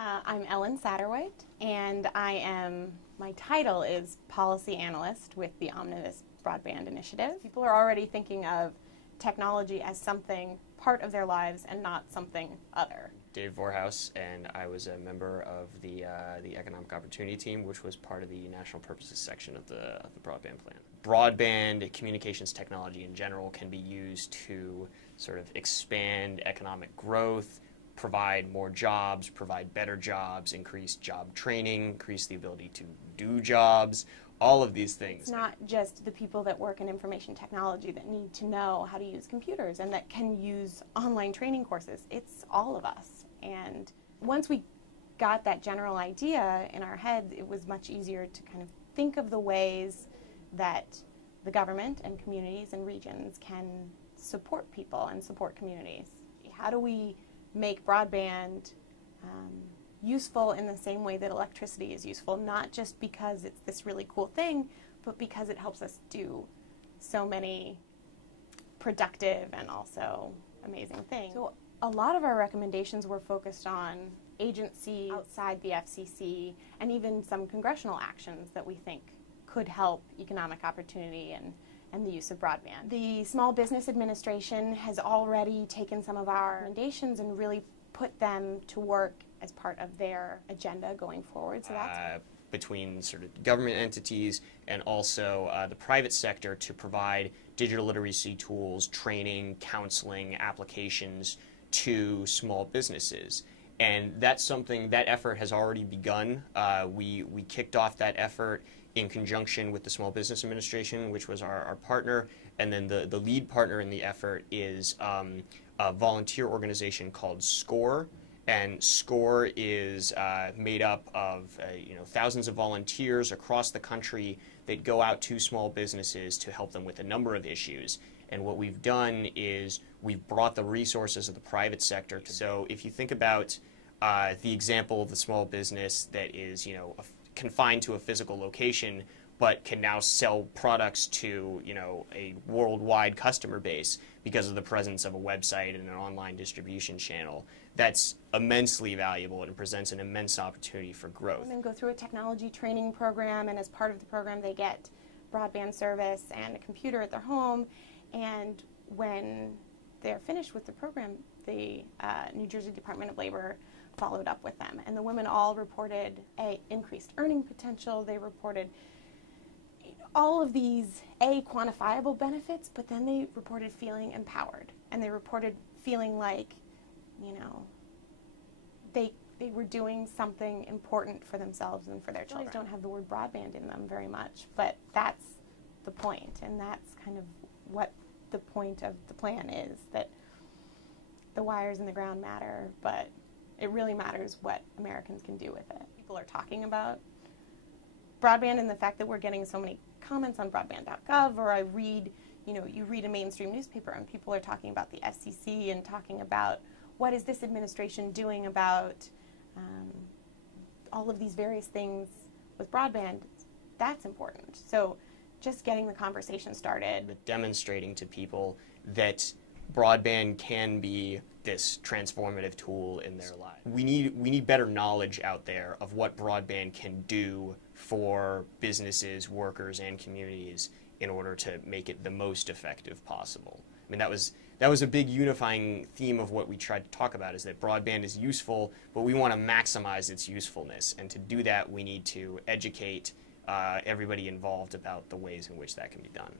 I'm Satterwhite, and my title is Policy Analyst with the Omnibus Broadband Initiative. People are already thinking of technology as something part of their lives and not something other. Dave Vorhaus, and I was a member of the Economic Opportunity Team, which was part of the National Purposes section of the Broadband Plan. Broadband communications technology in general can be used to sort of expand economic growth, provide more jobs, provide better jobs, increase job training, increase the ability to do jobs, all of these things. It's not just the people that work in information technology that need to know how to use computers and that can use online training courses. It's all of us. And once we got that general idea in our head, it was much easier to kind of think of the ways that the government and communities and regions can support people and support communities. How do we make broadband useful in the same way that electricity is useful, not just because it's this really cool thing, but because it helps us do so many productive and also amazing things. So a lot of our recommendations were focused on agencies outside the FCC and even some congressional actions that we think could help economic opportunity and the use of broadband. The Small Business Administration has already taken some of our recommendations and really put them to work as part of their agenda going forward. So that's between sort of government entities and also the private sector to provide digital literacy tools, training, counseling, applications to small businesses. And that's something, that effort has already begun. We kicked off that effort in conjunction with the Small Business Administration, which was our partner, and then the lead partner in the effort is a volunteer organization called SCORE, and SCORE is made up of thousands of volunteers across the country that go out to small businesses to help them with a number of issues. And what we've done is we've brought the resources of the private sector. So if you think about the example of the small business that is confined to a physical location, but can now sell products to a worldwide customer base because of the presence of a website and an online distribution channel. That's immensely valuable and presents an immense opportunity for growth. Women go through a technology training program, and as part of the program they get broadband service and a computer at their home. And when they're finished with the program, the New Jersey Department of Labor followed up with them. And the women all reported increased earning potential. They reported all of these quantifiable benefits, but then they reported feeling empowered. And they reported feeling like, they were doing something important for themselves and for their children. Don't have the word broadband in them very much, but that's the point, and that's kind of what the point of the plan is, that the wires in the ground matter, but it really matters what Americans can do with it. People are talking about broadband and the fact that we're getting so many comments on broadband.gov, or I read, you read a mainstream newspaper and people are talking about the FCC and talking about what is this administration doing about all of these various things with broadband. That's important. So just getting the conversation started. Demonstrating to people that broadband can be this transformative tool in their lives. We need better knowledge out there of what broadband can do for businesses, workers, and communities in order to make it the most effective possible. I mean, that was a big unifying theme of what we tried to talk about, is that broadband is useful, but we want to maximize its usefulness. And to do that, we need to educate everybody involved about the ways in which that can be done.